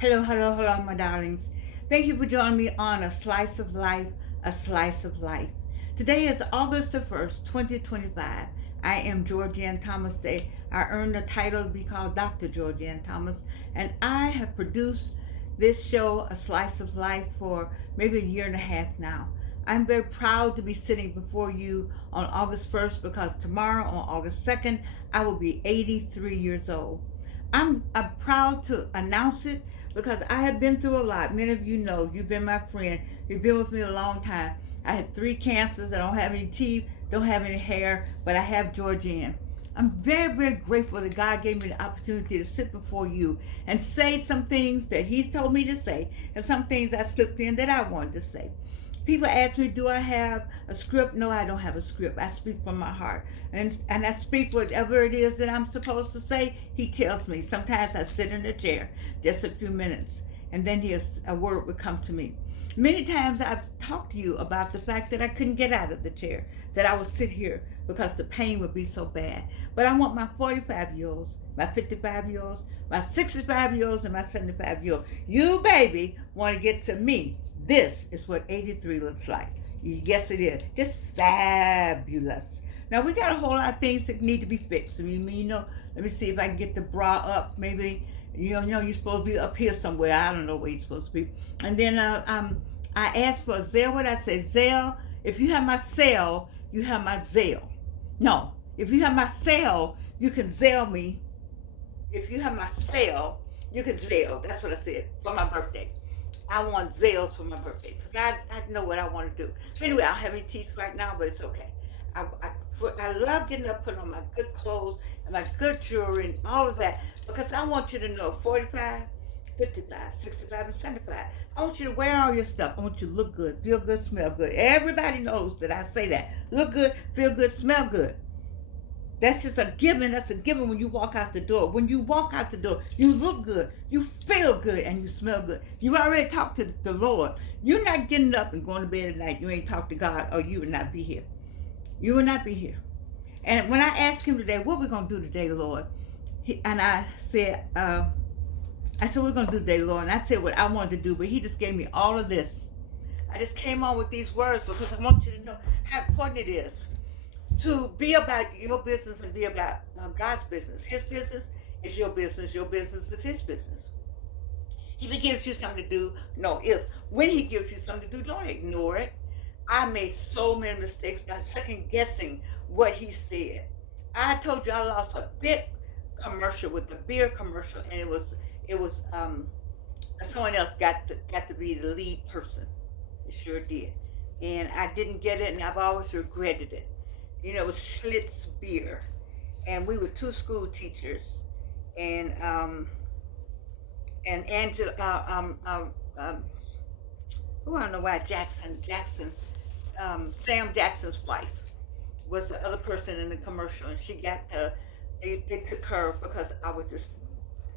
Hello, hello, hello, my darlings. Thank you for joining me on A Slice of Life, A Slice of Life. Today is August the 1st, 2025. I am Georgianne Thomas Day. I earned the title to be called Dr. Georgianne Thomas, and I have produced this show, A Slice of Life, for maybe a year and a half now. I'm very proud to be sitting before you on August 1st because tomorrow, on August 2nd, I will be 83 years old. I'm proud to announce it because I have been through a lot. Many of you know, you've been my friend. You've been with me a long time. I had 3 cancers. I don't have any teeth, don't have any hair, but I have Georgianne. I'm very, very grateful that God gave me the opportunity to sit before you and say some things that He's told me to say and some things I slipped in that I wanted to say. People ask me, do I have a script? No, I don't have a script. I speak from my heart. And I speak whatever it is that I'm supposed to say. He tells me. Sometimes I sit in a chair just a few minutes, and then a word would come to me. Many times I've talked to you about the fact that I couldn't get out of the chair, that I would sit here because the pain would be so bad. But I want my 45-year-olds, my 55-year-olds, my 65-year-olds, and my 75-year-olds. You, baby, want to get to me. This is what 83 looks like. Yes, it is. Just fabulous. Now, we got a whole lot of things that need to be fixed. Let me see if I can get the bra up. Maybe, you're supposed to be up here somewhere. I don't know where you're supposed to be. And then I asked for a Zelle. What I say? Zelle. If you have my cell, you have my Zelle. No. If you have my cell, you can Zelle me. If you have my cell, you can Zelle. That's what I said for my birthday. I want Zales for my birthday because I know what I want to do. But anyway, I don't have any teeth right now, but it's okay. I love getting up, putting on my good clothes and my good jewelry and all of that because I want you to know 45, 55, 65, and 75. I want you to wear all your stuff. I want you to look good, feel good, smell good. Everybody knows that I say that. Look good, feel good, smell good. That's just a given. That's a given when you walk out the door. When you walk out the door, you look good, you feel good, and you smell good. You already talked to the Lord. You're not getting up and going to bed at night. You ain't talked to God, or you would not be here. You would not be here. And when I asked Him today, what we going to do today, Lord? I said, we're going to do today, Lord. And I said what I wanted to do, but He just gave me all of this. I just came on with these words because I want you to know how important it is to be about your business and be about God's business. His business is your business is His business. If He gives you something to do, when He gives you something to do, don't ignore it. I made so many mistakes by second guessing what He said. I told you I lost a big commercial with the beer commercial, and it was someone else got to be the lead person. It sure did, and I didn't get it, and I've always regretted it. It was Schlitz beer, and we were 2 school teachers, and Angela, I don't know why Jackson, Sam Jackson's wife was the other person in the commercial, and she got they took her because I was just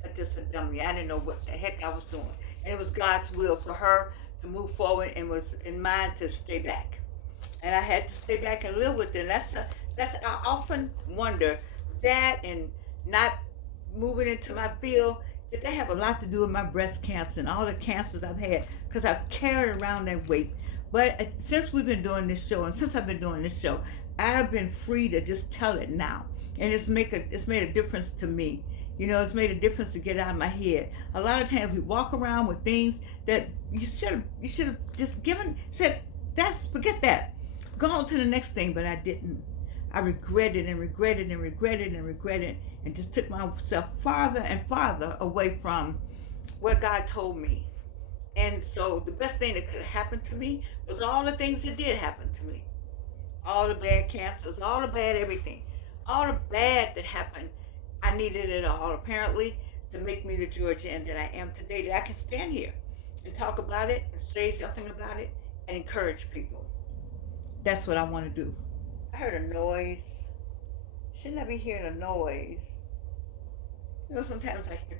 a dummy. I didn't know what the heck I was doing, and it was God's will for her to move forward, and was in mine to stay back. And I had to stay back and live with it. I often wonder that, and not moving into my field, did that have a lot to do with my breast cancer and all the cancers I've had, because I've carried around that weight. But since we've been doing this show, and since I've been doing this show, I've been free to just tell it now, and it's made a difference to me. It's made a difference to get out of my head. A lot of times we walk around with things that you should have just said, forget that. Go on to the next thing, but I didn't. I regretted and regretted and regretted and regretted, and just took myself farther and farther away from what God told me. And so the best thing that could have happened to me was all the things that did happen to me. All the bad cancers, all the bad everything. All the bad that happened, I needed it all, apparently, to make me the Georgianne that I am today, that I can stand here and talk about it and say something about it and encourage people. That's what I want to do. I heard a noise. Shouldn't I be hearing a noise? Sometimes I hear,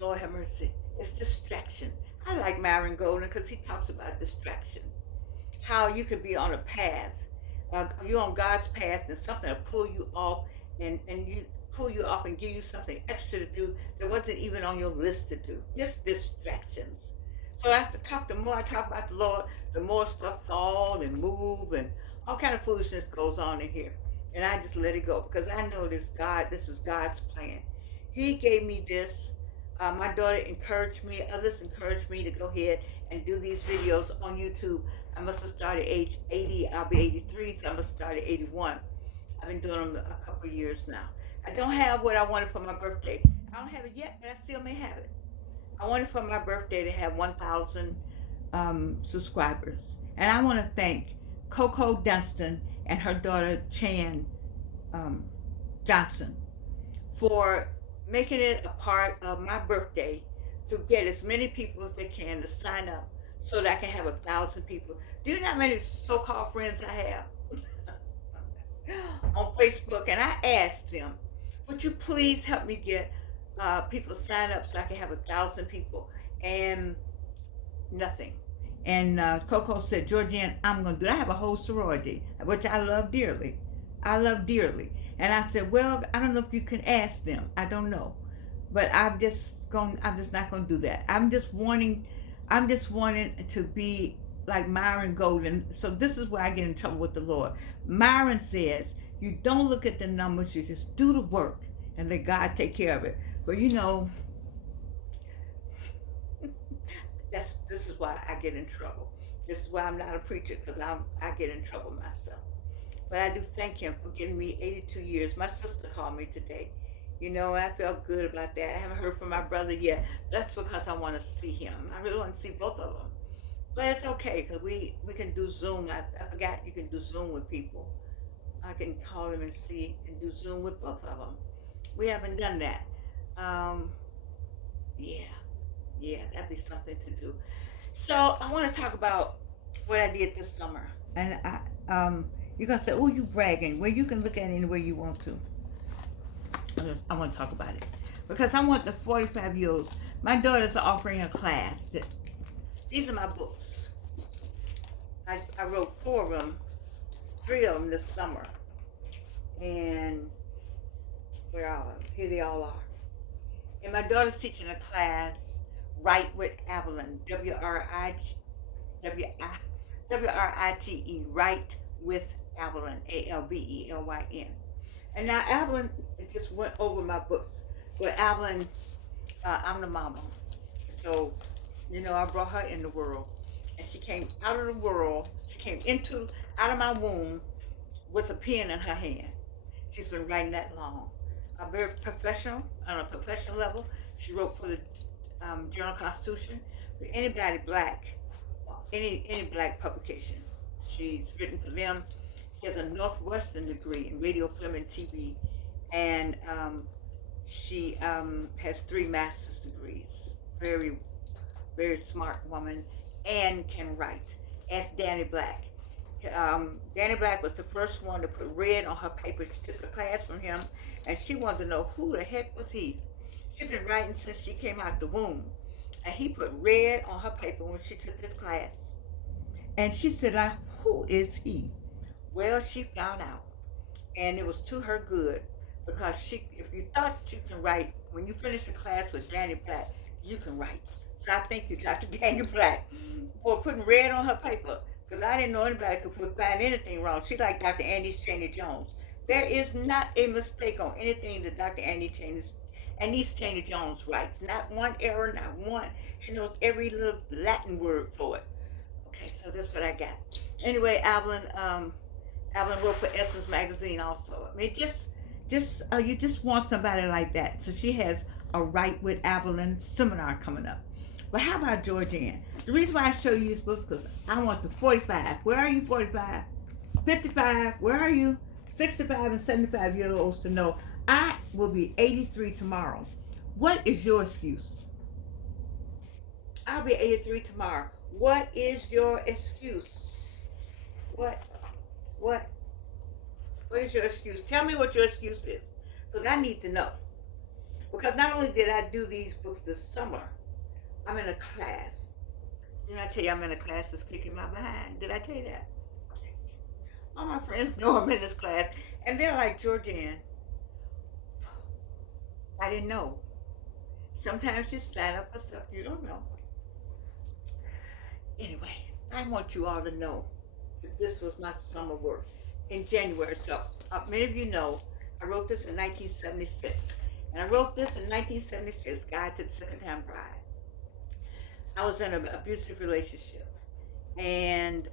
Lord have mercy. It's distraction. I like Myron Golden because he talks about distraction. How you could be on a path. You're on God's path and something will pull you off, and pull you off and give you something extra to do that wasn't even on your list to do. Just distractions. So as to talk, the more I talk about the Lord, the more stuff fall and move and all kind of foolishness goes on in here. And I just let it go because I know this is God's plan. He gave me this. My daughter encouraged me, others encouraged me to go ahead and do these videos on YouTube. I must have started age 80. I'll be 83, so I must have started 81. I've been doing them a couple of years now. I don't have what I wanted for my birthday. I don't have it yet, but I still may have it. I wanted for my birthday to have 1,000 subscribers. And I want to thank Coco Dunston and her daughter Chan Johnson for making it a part of my birthday to get as many people as they can to sign up so that I can have 1,000 people. Do you know how many so-called friends I have on Facebook? And I asked them, would you please help me get people sign up so I can have 1,000 people? And nothing. And Coco said, Georgianne, I'm going to do it. I have a whole sorority, which I love dearly. I love dearly. And I said, well, I don't know if you can ask them. I don't know. But I'm just not going to do that. I'm just wanting to be like Myron Golden. So this is where I get in trouble with the Lord. Myron says, you don't look at the numbers, you just do the work and let God take care of it. But you know, this is why I get in trouble. This is why I'm not a preacher, because I get in trouble myself. But I do thank him for giving me 82 years. My sister called me today, you know, and I felt good about that. I haven't heard from my brother yet. That's because I want to see him. I really want to see both of them. But it's okay, because we can do Zoom. I forgot you can do Zoom with people. I can call them and see and do Zoom with both of them. We haven't done that. Yeah, that'd be something to do. So I want to talk about what I did this summer. And you're gonna say, "Oh, you bragging?" Well, you can look at it any way you want to. I want to talk about it because I want the 45-year-olds. My daughter's offering a class. These are my books. I wrote 4 of them, 3 of them this summer, and here they all are. And my daughter's teaching a class, Write with Avalon, W-R-I-T-E, Write with Avalon, A-L-B-E-L-Y-N. And now Avalon just went over my books. But Avalon, I'm the mama. So, you know, I brought her in the world. And she came out of the world, she came out of my womb with a pen in her hand. She's been writing that long. Very professional, on a professional level. She wrote for the Journal-Constitution, for anybody black, any black publication. She's written for them. She has a Northwestern degree in radio, film, and TV, and she has 3 master's degrees. Very, very smart woman, and can write. Ask Danny Black. Danny Black was the first one to put red on her paper. She took a class from him, and she wanted to know who the heck was he. She'd been writing since she came out the womb, and he put red on her paper when she took his class. And she said, who is he? Well, she found out, and it was to her good, because if you thought you can write, when you finish the class with Danny Black, you can write. So I thank you, Dr. Danny Black, for putting red on her paper, because I didn't know anybody could find anything wrong. She like Dr. Andy Cheney Jones. There is not a mistake on anything that Dr. Andy Cheney Jones writes. Not one error, not one. She knows every little Latin word for it. Okay, so that's what I got. Anyway, Avalon wrote for Essence Magazine also. I mean, you just want somebody like that. So she has a Write with Avalon seminar coming up. But how about Georgianne? The reason why I show you these books because I want the 45. Where are you, 45? 55. Where are you? 65 and 75-year-olds to know I will be 83 tomorrow. What is your excuse? I'll be 83 tomorrow. What is your excuse? What is your excuse? Tell me what your excuse is, because I need to know. Because not only did I do these books this summer, I'm in a class. Didn't I tell you I'm in a class that's kicking my behind? Did I tell you that? All my friends know I'm in this class, and they're like, Georgianne, I didn't know. Sometimes you sign up for stuff you don't know. Anyway, I want you all to know that this was my summer work in January. So many of you know I wrote this in 1976. And I wrote this in 1976, Guide to the Second Time Bride. I was in an abusive relationship. And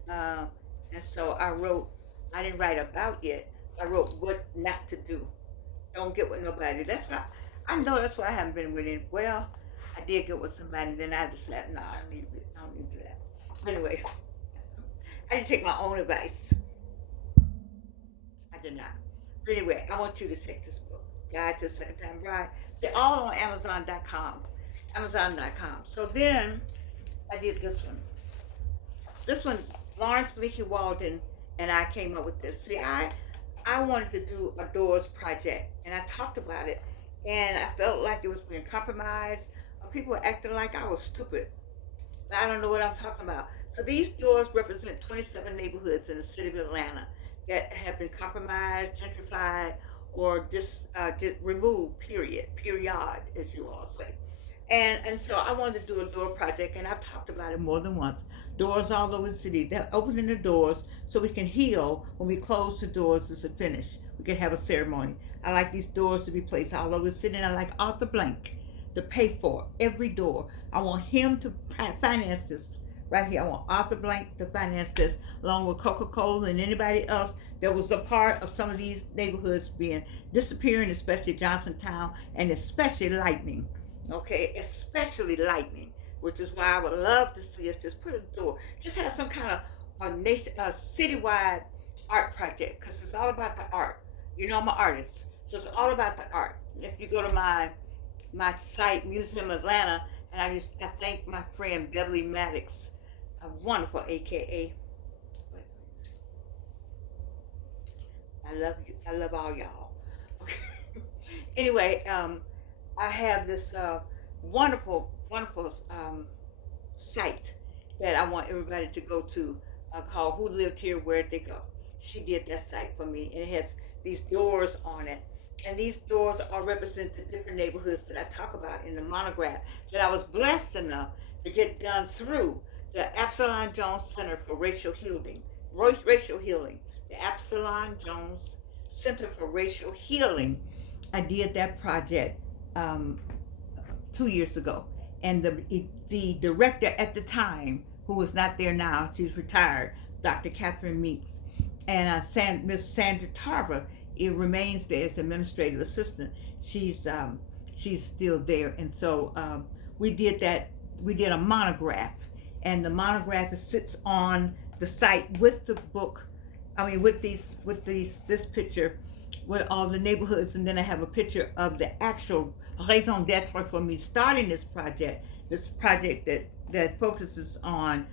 so I wrote, I didn't write about it. I wrote what not to do. Don't get with nobody. That's why I know that's why I haven't been with any. Well, I did get with somebody, then I decided, no, I don't need to do that. Anyway, I didn't take my own advice. I did not. But anyway, I want you to take this book, Guide to the Second Time Bride. They're all on Amazon.com. Amazon.com. So then I did this one. This one, Lawrence Bleaky Walden and I came up with this. See, I wanted to do a Doors project, and I talked about it, and I felt like it was being compromised. People were acting like I was stupid. I don't know what I'm talking about. So these doors represent 27 neighborhoods in the city of Atlanta that have been compromised, gentrified, or just removed, period, as you all say. And so I wanted to do a door project, and I've talked about it more than once. Doors all over the city. They're opening the doors so we can heal when we close the doors as a finish. We can have a ceremony. I like these doors to be placed all over the city, and I like Arthur Blank to pay for every door. I want him to finance this right here. I want Arthur Blank to finance this, along with Coca-Cola and anybody else that was a part of some of these neighborhoods being disappearing, especially Johnsontown, and especially Lightning. Okay, especially Lightning, which is why I would love to see us just put a door, just have some kind of a citywide art project, because it's all about the art. You know, I'm an artist, so it's all about the art. If you go to my site, Museum Atlanta, and I thank my friend Beverly Maddox, a wonderful AKA. I love you. I love all y'all. Okay. Anyway, I have this wonderful site that I want everybody to go to called Who Lived Here, Where'd They Go? She did that site for me, and it has these doors on it. And these doors are represent the different neighborhoods that I talk about in the monograph that I was blessed enough to get done through the Absalom Jones Center for Racial Healing. The Absalom Jones Center for Racial Healing. I did that project 2 years ago, and the director at the time, who is not there now, she's retired, Dr. Catherine Meeks, and Miss Sandra Tarver, it remains there as administrative assistant. She's still there, and so we did that. We did a monograph, and the monograph sits on the site with the book. I mean, with this picture with all the neighborhoods, and then I have a picture of the actual raison d'etre for me starting this project that focuses on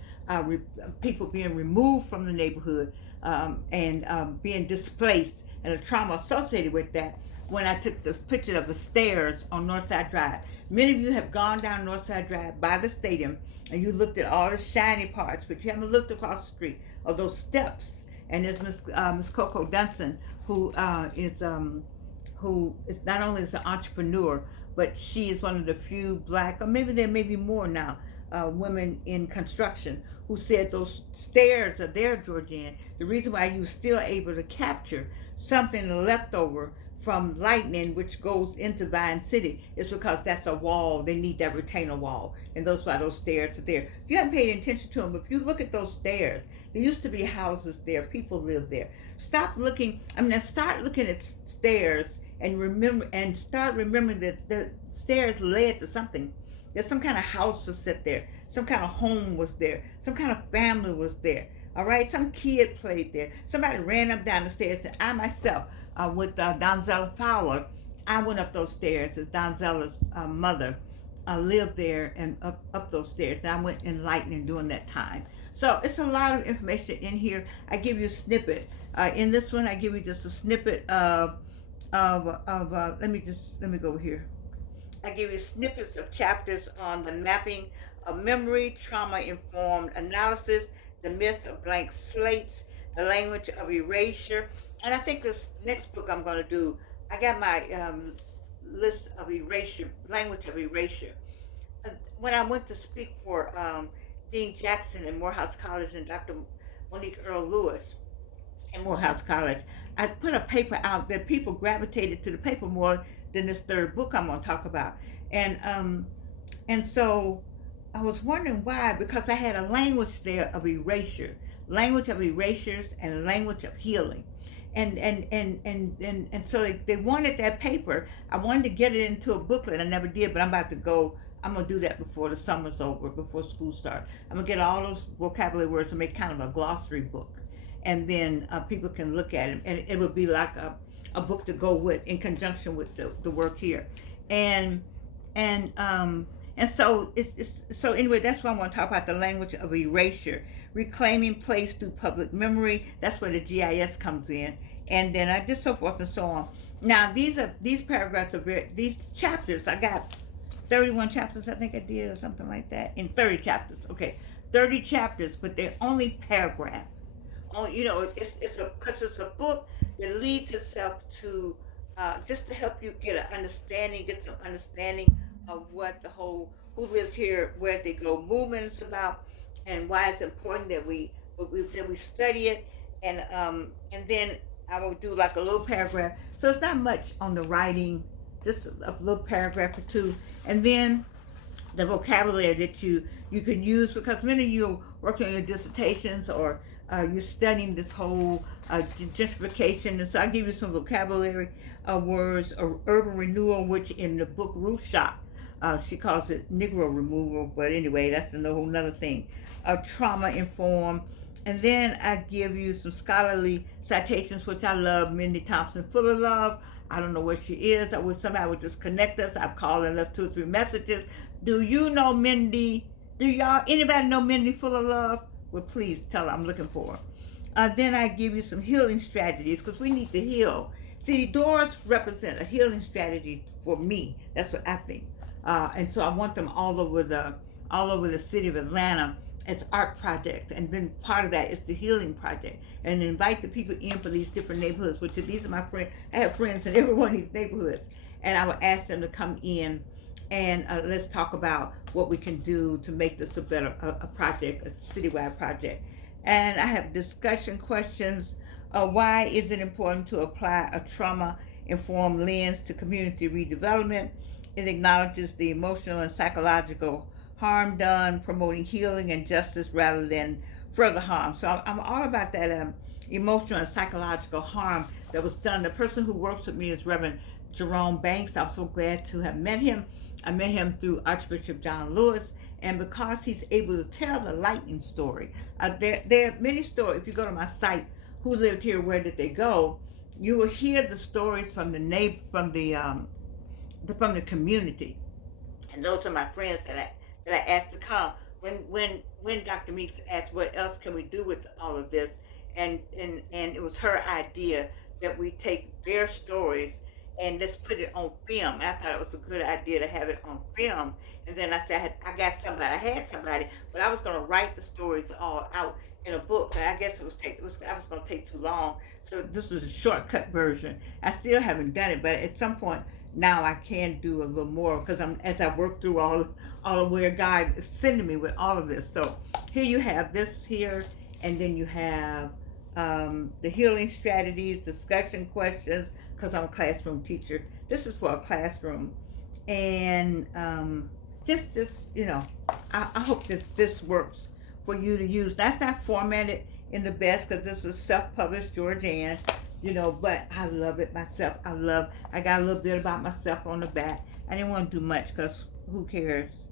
people being removed from the neighborhood and being displaced, and the trauma associated with that. When I took the picture of the stairs on Northside Drive, many of you have gone down Northside Drive by the stadium, and you looked at all the shiny parts, but you haven't looked across the street of those steps. And there's Miss Coco Dunson, who is not only is an entrepreneur, but she is one of the few Black, or maybe there may be more now, women in construction, who said those stairs are there, Georgianne. The reason why you were still able to capture something left over from Lightning, which goes into Vine City, is because that's a wall. They need that retainer wall, and that's why those stairs are there. If you haven't paid attention to them, if you look at those stairs, there used to be houses there. People lived there. Start looking at stairs and start remembering that the stairs led to something. There's some kind of house to sit there. Some kind of home was there. Some kind of family was there. All right, some kid played there. Somebody ran up down the stairs, and I myself, with Donzella Fowler, I went up those stairs as Donzella's mother lived there, and up those stairs. And I went in Lightning during that time. So it's a lot of information in here. I give you a snippet. In this one, I give you just a snippet of let me go here. I give you snippets of chapters on the mapping of memory, trauma-informed analysis, the myth of blank slates, the language of erasure. And I think this next book I'm going to do, I got my list of erasure, language of erasure. When I went to speak for Dean Jackson in Morehouse College and Dr. Monique Earl Lewis in Morehouse College, I put a paper out that people gravitated to the paper more than this third book I'm going to talk about. And so I was wondering why, because I had a language there of erasure, language of erasures and language of healing. And so they wanted that paper. I wanted to get it into a booklet. I never did, but I'm about to go. I'm gonna do that before the summer's over, before school starts. I'm gonna get all those vocabulary words and make kind of a glossary book, and then people can look at it, and it would be like a book to go with in conjunction with the work here, and and um and so it's so anyway. That's why I want to talk about the language of erasure, reclaiming place through public memory. That's where the GIS comes in, and then I just so forth and so on. Now these paragraphs are these chapters. I got 31 chapters, I think I did, or something like that, in 30 chapters. Okay, 30 chapters, but they're only paragraph. You know, because it's a book that leads itself to just to help you get some understanding of what the whole Who Lived Here, Where They Go movement is about, and why it's important that we study it, and then I will do like a little paragraph. So it's not much on the writing, just a little paragraph or two, and then the vocabulary that you can use, because many of you are working on your dissertations, or you're studying this whole gentrification. And so I give you some vocabulary words, or urban renewal, which in the book Ruth Shop, she calls it Negro removal, but anyway, that's a whole nother thing. Trauma informed. And then I give you some scholarly citations, which I love. Mindy Thompson, Full of Love. I don't know where she is. I wish somebody would just connect us. I've called and left 2 or 3 messages. Do you know Mindy? Do anybody know Mindy Full of Love? Well, please tell her I'm looking for her. Then I give you some healing strategies, because we need to heal. See, doors represent a healing strategy for me. That's what I think. And so I want them all over the city of Atlanta as art projects, and then part of that is the healing project, and invite the people in for these different neighborhoods, which these are my friends. I have friends in every one of these neighborhoods, and I would ask them to come in, and let's talk about what we can do to make this a better a project, a citywide project. And I have discussion questions. Why is it important to apply a trauma-informed lens to community redevelopment? It acknowledges the emotional and psychological harm done, promoting healing and justice rather than further harm. So I'm all about that emotional and psychological harm that was done. The person who works with me is Reverend Jerome Banks. I'm so glad to have met him. I met him through Archbishop John Lewis, and because he's able to tell the lightning story. There are many stories. If you go to my site, Who Lived Here, Where Did They Go, you will hear the stories from the community, and those are my friends that I asked to come. When Dr. Meeks asked what else can we do with all of this, and it was her idea that we take their stories and let's put it on film. I thought it was a good idea to have it on film. And then I said I had somebody, but I was going to write the stories all out in a book. But I guess I was going to take too long. So this was a shortcut version. I still haven't done it, but at some point now I can do a little more, because as I work through all of where God is sending me with all of this. So here you have this here, and then you have the healing strategies, discussion questions, because I'm a classroom teacher. This is for a classroom, and just I hope that this works for you to use. That's not formatted in the best, because this is self-published Georgianne, but I love it myself. I got a little bit about myself on the back. I didn't want to do much, because who cares?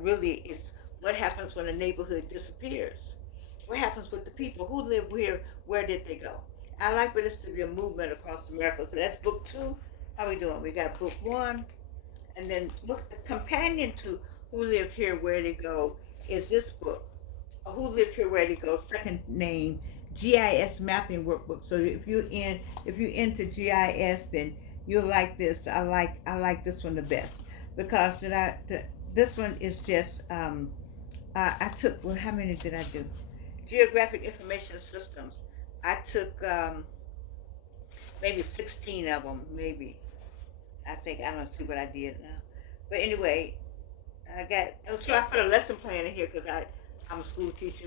Really, it's what happens when a neighborhood disappears. What happens with the people who live here? Where did they go? I like for this to be a movement across America. So that's book 2. How we doing? We got book 1, and then book the companion to Who Lived Here, Where They Go is this book, Who Lived Here, Where They Go. Second name, GIS mapping workbook. So if you're into GIS, then you'll like this. I like this one the best, because this one is just I took, well, how many did I do? Geographic Information Systems. I took maybe 16 of them, maybe. I think I don't see what I did now. But anyway, I got, so I put a lesson plan in here because I'm a school teacher.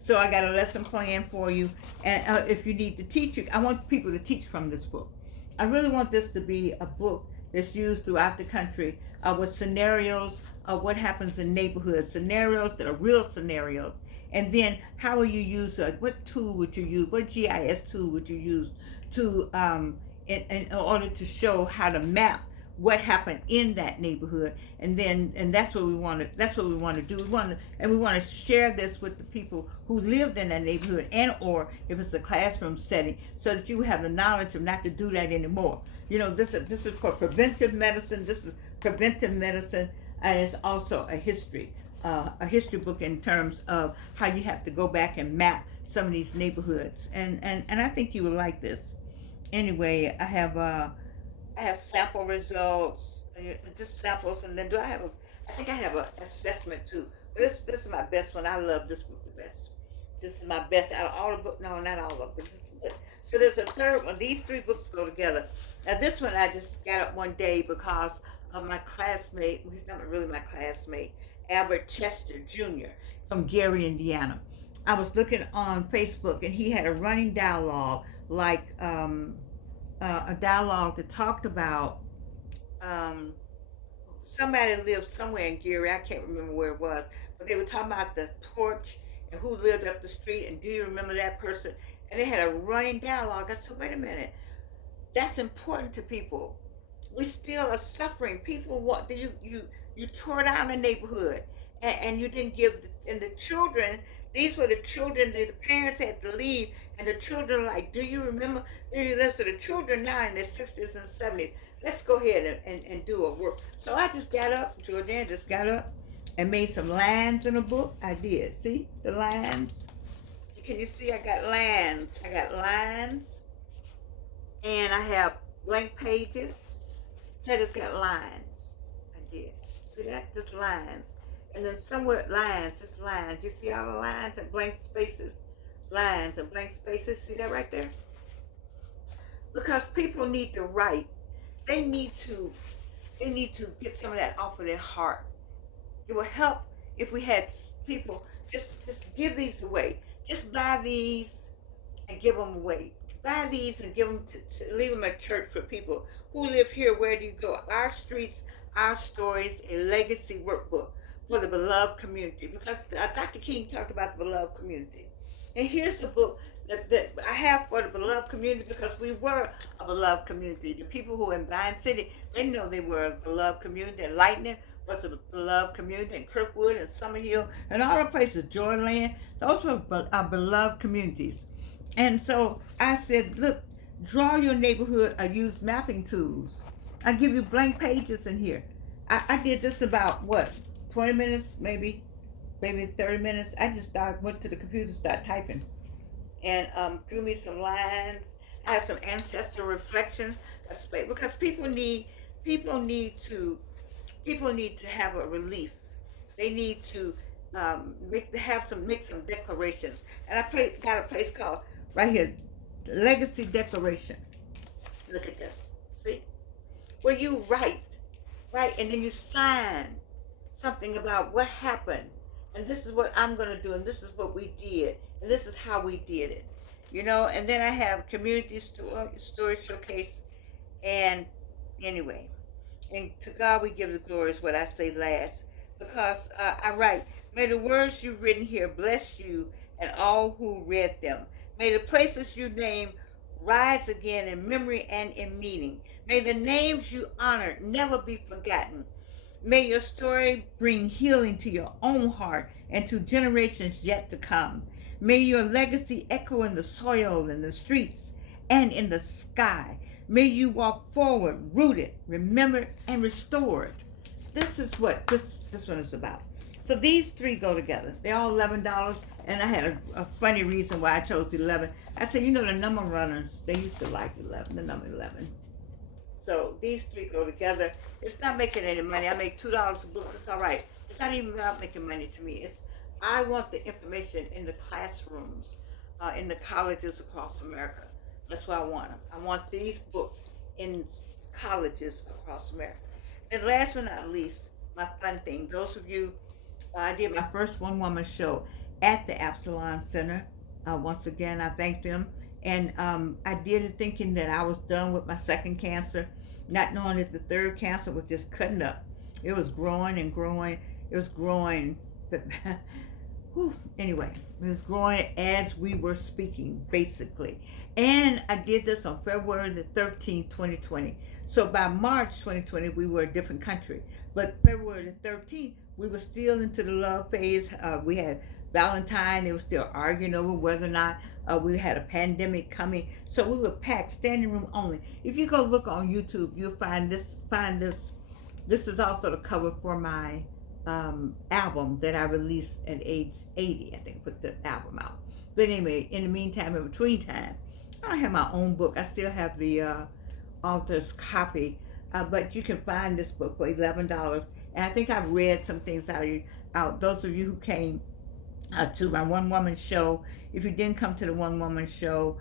So I got a lesson plan for you. And if you need to teach, I want people to teach from this book. I really want this to be a book that's used throughout the country with scenarios of what happens in neighborhoods, scenarios that are real scenarios. And then how will you use what tool would you use? What GIS tool would you use to in order to show how to map what happened in that neighborhood, and that's what we want to do. We want to share this with the people who lived in that neighborhood, and or if it's a classroom setting, so that you have the knowledge of not to do that anymore. You know, this is for preventive medicine. This is preventive medicine, and it's also a history book in terms of how you have to go back and map some of these neighborhoods, and I think you would like this. Anyway, I have sample results, just samples, and then I think I have an assessment too. But this is my best one. I love this book the best. This is my best out of all the books. No, not all of them, but this is the best. So there's a third one. These three books go together. Now this one I just got up one day because of my classmate. He's not really my classmate, Albert Chester Jr. from Gary, Indiana. I was looking on Facebook, and he had a running dialogue, like a dialogue that talked about somebody lived somewhere in Gary. I can't remember where it was, but they were talking about the porch and who lived up the street, and do you remember that person? And they had a running dialogue. I said, wait a minute, that's important to people. We still are suffering. People want you tore down the neighborhood, and you didn't give and the children. These were the children that the parents had to leave, and the children were like, do you remember? So the children now in their 60s and 70s. Let's go ahead and do a work. So I just got up, Jordan just got up and made some lines in a book. I did. See the lines? Can you see I got lines? I got lines, and I have blank pages. Said it's got lines. I did. See that? Just lines. And then somewhere lines, just lines. You see all the lines and blank spaces? Lines and blank spaces. See that right there? Because people need to write. They need to get some of that off of their heart. It will help if we had people just give these away. Just buy these and give them away. Buy these and give them to leave them at church for people who live here. Where do you go? Our streets, our stories, a legacy workbook for the beloved community. Because Dr. King talked about the beloved community. And here's the book that I have for the beloved community, because we were a beloved community. The people who in Vine City, they know they were a beloved community. And Lightning was a beloved community, and Kirkwood and Summerhill and all the places, Joyland, those were our beloved communities. And so I said, look, draw your neighborhood. I use mapping tools. I give you blank pages in here. I did this about what, 20 minutes, maybe 30 minutes. I just went to the computer, started typing, and drew me some lines. I had some ancestral reflections, because people need to have a relief. They need to make some declarations. And I got a place called right here, Legacy Declaration. Look at this. See, where you write, and then you sign something about what happened, and this is what I'm going to do, and this is what we did, and this is how we did it, and then I have community story showcase. And anyway, and to God we give the glory is what I say last, because I write, may the words you've written here bless you and all who read them. May the places you name rise again in memory and in meaning. May the names you honor never be forgotten. May your story bring healing to your own heart and to generations yet to come. May your legacy echo in the soil, in the streets, and in the sky. May you walk forward, rooted, remembered, and restored. This is what this one is about. So these three go together. They're all $11, and I had a funny reason why I chose 11. I said, the number runners, they used to like 11, the number 11. So these three go together. It's not making any money. I make $2 a book. It's all right. It's not even about making money to me. I want the information in the classrooms, in the colleges across America. That's why I want them. I want these books in colleges across America. And last but not least, my fun thing, those of you, I did my first one woman show at the Absalon Center. Once again, I thank them. And I did it thinking that I was done with my second cancer, not knowing that the third cancer was just cutting up. It was growing and growing. It was growing. But anyway, it was growing as we were speaking, basically. And I did this on February the 13th, 2020. So by March 2020, we were a different country. But February the 13th, we were still into the love phase. We had Valentine. They were still arguing over whether or not we had a pandemic coming. So we were packed, standing room only. If you go look on YouTube, you'll find this. This is also the cover for my album that I released at age 80. I think put the album out. But anyway, in the meantime, in between time, I don't have my own book. I still have the author's copy, but you can find this book for $11. And I think I've read some things out. Those of you who came to my one woman show, if you didn't come to the one woman show,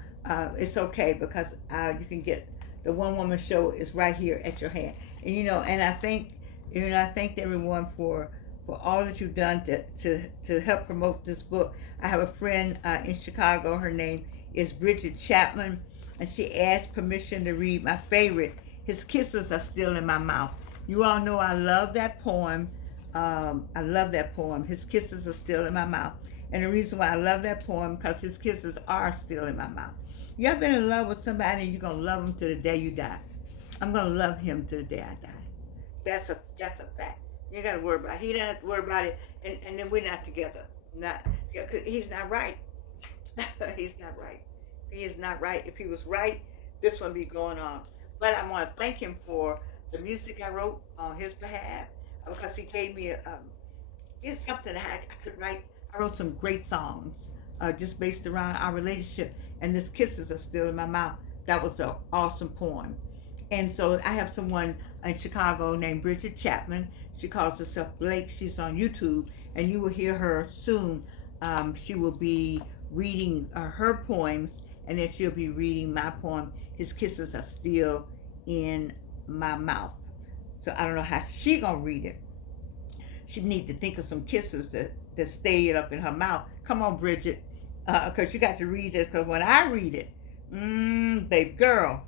it's okay, because you can get the one woman show is right here at your hand. And and I thank everyone for all that you've done to help promote this book. I have a friend in Chicago. Her name is Bridget Chapman, and she asked permission to read my favorite, His Kisses Are Still in My Mouth. You all know I love that poem. I love that poem. His kisses are still in my mouth. And the reason why I love that poem, because his kisses are still in my mouth. You ever been in love with somebody and you're going to love them to the day you die? I'm going to love him to the day I die. That's a fact. You ain't got to worry about it. He doesn't have to worry about it, and then we're not together. He's not right. He's not right. He is not right. If he was right, this wouldn't be going on. But I want to thank him for the music I wrote on his behalf, because he gave me it's something that I could write. I wrote some great songs just based around our relationship, and this Kisses Are Still in My Mouth. That was an awesome poem. And so I have someone in Chicago named Bridget Chapman. She calls herself Blake. She's on YouTube, and you will hear her soon. She will be reading her poems, and then she'll be reading my poem, His Kisses Are Still in My Mouth. So I don't know how she gonna read it. She need to think of some kisses that stayed up in her mouth. Come on, Bridget, because you got to read this, because when I read it, babe girl,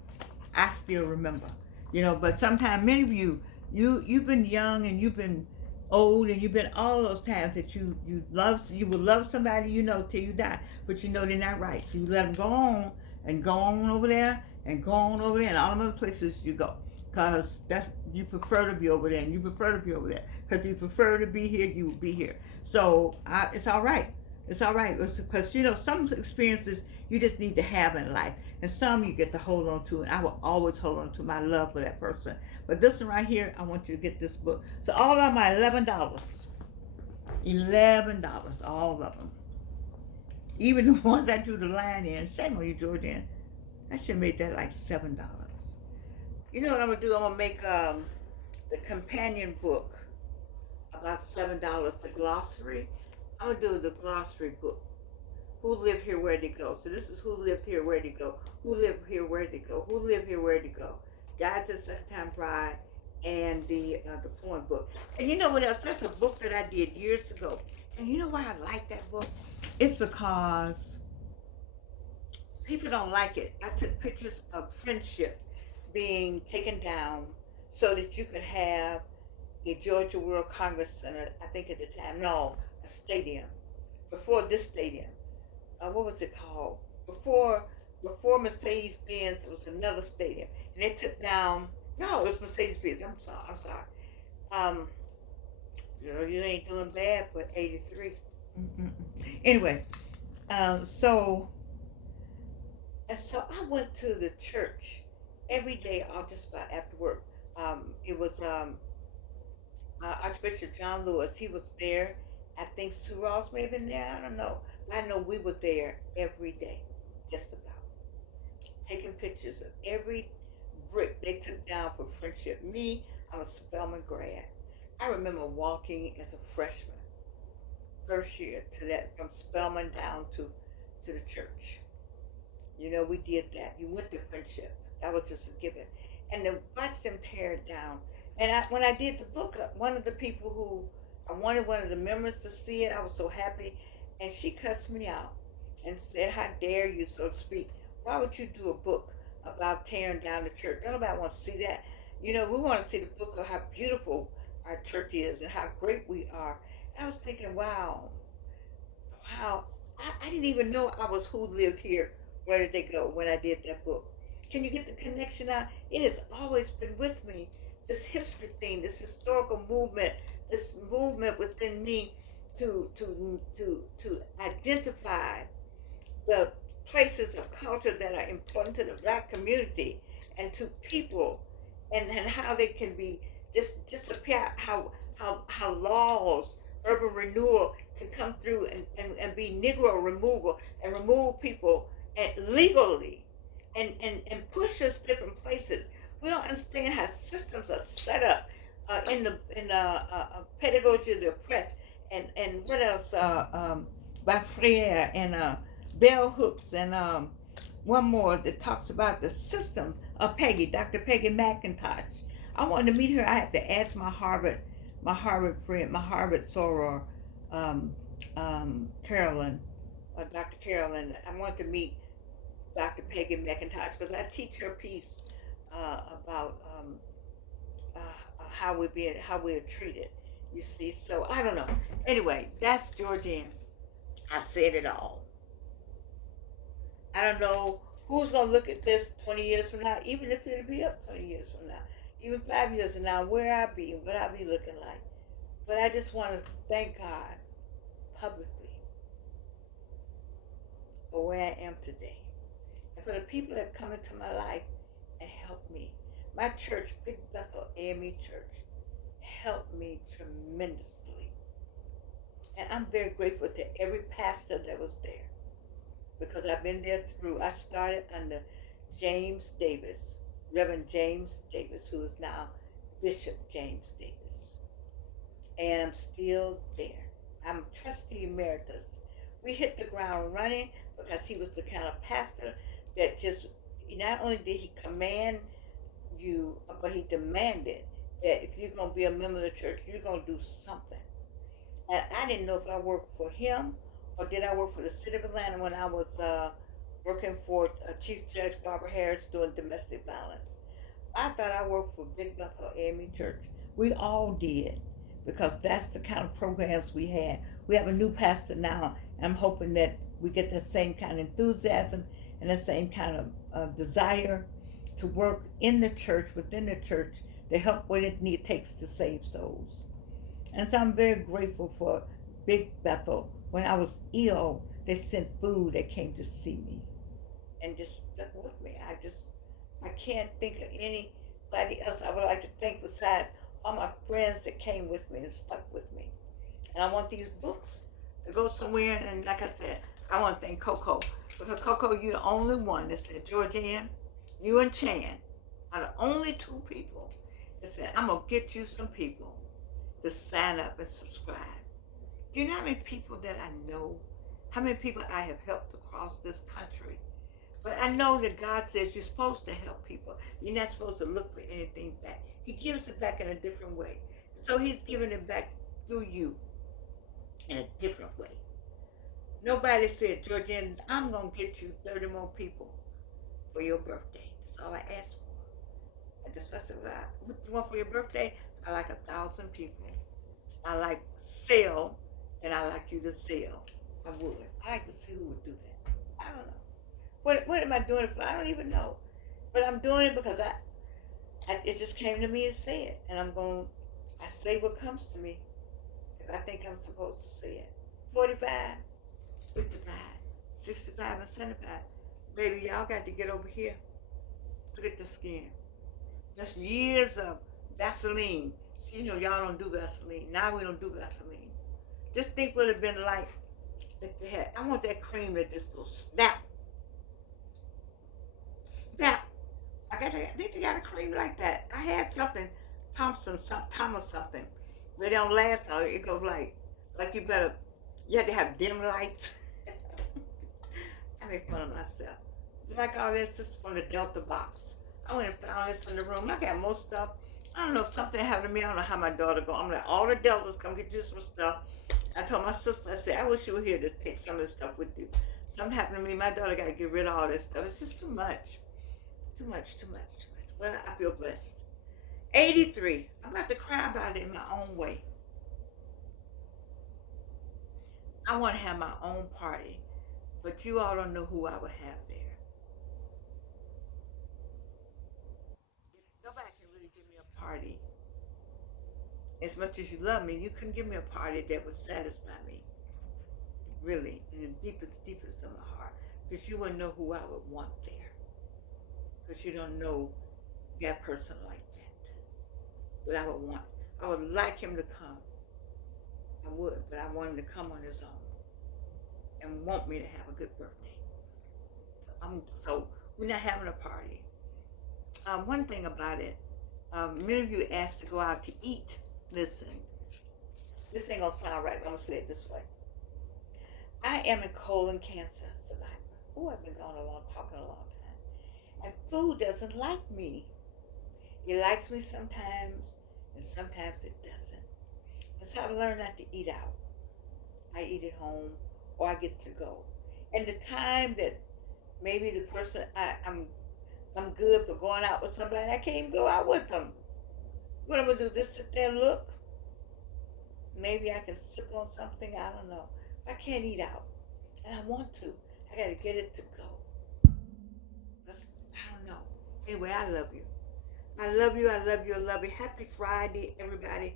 I still remember. But sometimes many of you've been young and you've been old, and you've been all those times that you will love somebody till you die, but they're not right. So you let them go on over there, and all them other places you go, because you prefer to be over there, and you prefer to be over there, because you prefer to be here, you will be here. So it's all right. It's all right, because some experiences you just need to have in life, and some you get to hold on to, and I will always hold on to my love for that person. But this one right here, I want you to get this book. So all of my $11, all of them, even the ones I drew the line in. Shame on you, Georgian. I should have made that like $7. You know what I'm gonna do? I'm gonna make the companion book about $7. The glossary. I'm gonna do the glossary book. Who lived here, where'd they go? So this is who lived here, where'd they go? Who lived here, where'd they go? Who lived here, where'd they go? Died to Second Time Bride, and the poem book. And you know what else? That's a book that I did years ago. And you know why I like that book? It's because people don't like it. I took pictures of friendship being taken down so that you could have a Georgia World Congress Center, I think at the time, no, a stadium. Before this stadium. What was it called? Before Mercedes-Benz, it was another stadium. And they took down, no, it was Mercedes-Benz. I'm sorry. Girl, you ain't doing bad for 83. Anyway, so I went to the church every day, just about after work. It was Archbishop John Lewis. He was there. I think Sue Ross may have been there. I don't know. I know we were there every day, just about, taking pictures of every brick they took down for friendship. Me, I'm a Spelman grad. I remember walking as a freshman, first year, from Spelman down to the church. We did that. You went to friendship. That was just a given. and to watch them tear it down. And when I did the book, one of the people who I wanted one of the members to see it, I was so happy, and she cussed me out and said, "How dare you, so to speak? Why would you do a book about tearing down the church? Nobody wants to see that. You know, we want to see the book of how beautiful our church is and how great we are." And I was thinking, wow, I didn't even know I was Who Lived Here. Where did they go when I did that book? Can you get the connection out? It has always been with me. This history thing, this historical movement, this movement within me to identify the places of culture that are important to the black community and to people, and how they can be just disappear, how laws, urban renewal can come through and be Negro removal and remove people and legally and push us different places. We don't understand how systems are set up in the pedagogy of the oppressed, and what else? Bafriere and bell hooks, and one more that talks about the systems of Peggy, Dr. Peggy McIntosh. I wanted to meet her. I had to ask my Harvard friend, my Harvard soror, Carolyn, Dr. Carolyn. I wanted to meet Dr. Peggy McIntosh because I teach her piece about how we're treated. You see, so I don't know. Anyway, that's Georgianne. I've said it all. I don't know who's gonna look at this 20 years from now, even if it'll be up 20 years from now, even 5 years from now, where I be and what I be looking like. But I just want to thank God publicly for where I am today, and for the people that come into my life and help me. My church, Big Bethel AME Church, helped me tremendously. And I'm very grateful to every pastor that was there, because I've been there through. I started under James Davis, Reverend James Davis, who is now Bishop James Davis. And I'm still there. I'm trustee emeritus. We hit the ground running because he was the kind of pastor that just, not only did he command you, but he demanded that if you're going to be a member of the church, you're going to do something. And I didn't know if I worked for him or did I work for the city of Atlanta when I was working for Chief Judge Barbara Harris doing domestic violence. I thought I worked for Big Bethel AME Church. We all did, because that's the kind of programs we had. We have a new pastor now, and I'm hoping that we get the same kind of enthusiasm and the same kind of desire to work in the church, within the church, to help what it takes to save souls. And so I'm very grateful for Big Bethel. When I was ill, they sent food. They came to see me and just stuck with me. I can't think of anybody else I would like to thank besides all my friends that came with me and stuck with me. And I want these books to go somewhere. And like I said, I want to thank Coco, because Coco, you're the only one that said, Georgianne, you and Chan are the only two people that said, I'm going to get you some people to sign up and subscribe. Do you know how many people that I know? How many people I have helped across this country? But I know that God says you're supposed to help people. You're not supposed to look for anything back. He gives it back in a different way. So he's giving it back through you in a different way. Nobody said, Georgianne, I'm going to get you 30 more people for your birthday. That's all I asked for. I said, well, what do you want for your birthday? I like 1,000 people. I like sell, and I like you to sell. I would. I like to see who would do that. I don't know. What am I doing it for? I don't even know. But I'm doing it because it just came to me to say it. And I say what comes to me. If I think I'm supposed to say it. 45, 55, 65, and 75. Baby, y'all got to get over here. Look at the skin. That's years of Vaseline. See, y'all don't do Vaseline. Now we don't do Vaseline. Just think what it'd been like if they had. I want that cream that just goes snap. Snap. I think they got a cream like that. I had something, Thomas something. They don't last long. It goes like you have to have dim lights. I make fun of myself. Like all this is from the Delta box. I went and found this in the room. I got more stuff. I don't know if something happened to me. I don't know how my daughter go. I'm like, all the Deltas, come get you some stuff. I told my sister, I said, I wish you were here to take some of this stuff with you. Something happened to me. My daughter got to get rid of all this stuff. It's just too much. Too much, too much, too much. Well, I feel blessed. 83. I'm about to cry about it in my own way. I want to have my own party, but you all don't know who I would have there. Nobody can really give me a party. As much as you love me, you couldn't give me a party that would satisfy me. Really, in the deepest, deepest of my heart. Because you wouldn't know who I would want there. Because you don't know that person like that. But I would want, I would like him to come. I would, but I want him to come on his own. And want me to have a good birthday. So we're not having a party. One thing about it, many of you asked to go out to eat. Listen, this ain't gonna sound right, but I'm gonna say it this way. I am a colon cancer survivor. Oh, I've been talking a long time. And food doesn't like me. It likes me sometimes, and sometimes it doesn't. And so I've learned not to eat out. I eat at home, or I get to go. And the time that maybe the person I'm good for going out with somebody, I can't even go out with them. What I'm gonna do? Just sit there and look? Maybe I can sip on something. I don't know. I can't eat out, and I want to. I gotta get it to go. I don't know. Anyway, I love you. I love you. I love you. I love you. Happy Friday, everybody.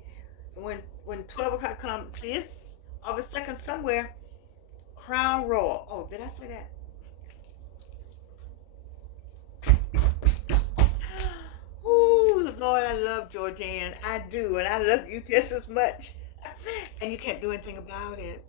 When 12 o'clock comes, see, it's August 2nd somewhere. Crown Royal. Oh, did I say that? Ooh, Lord, I love Georgianne. I do, and I love you just as much. And you can't do anything about it.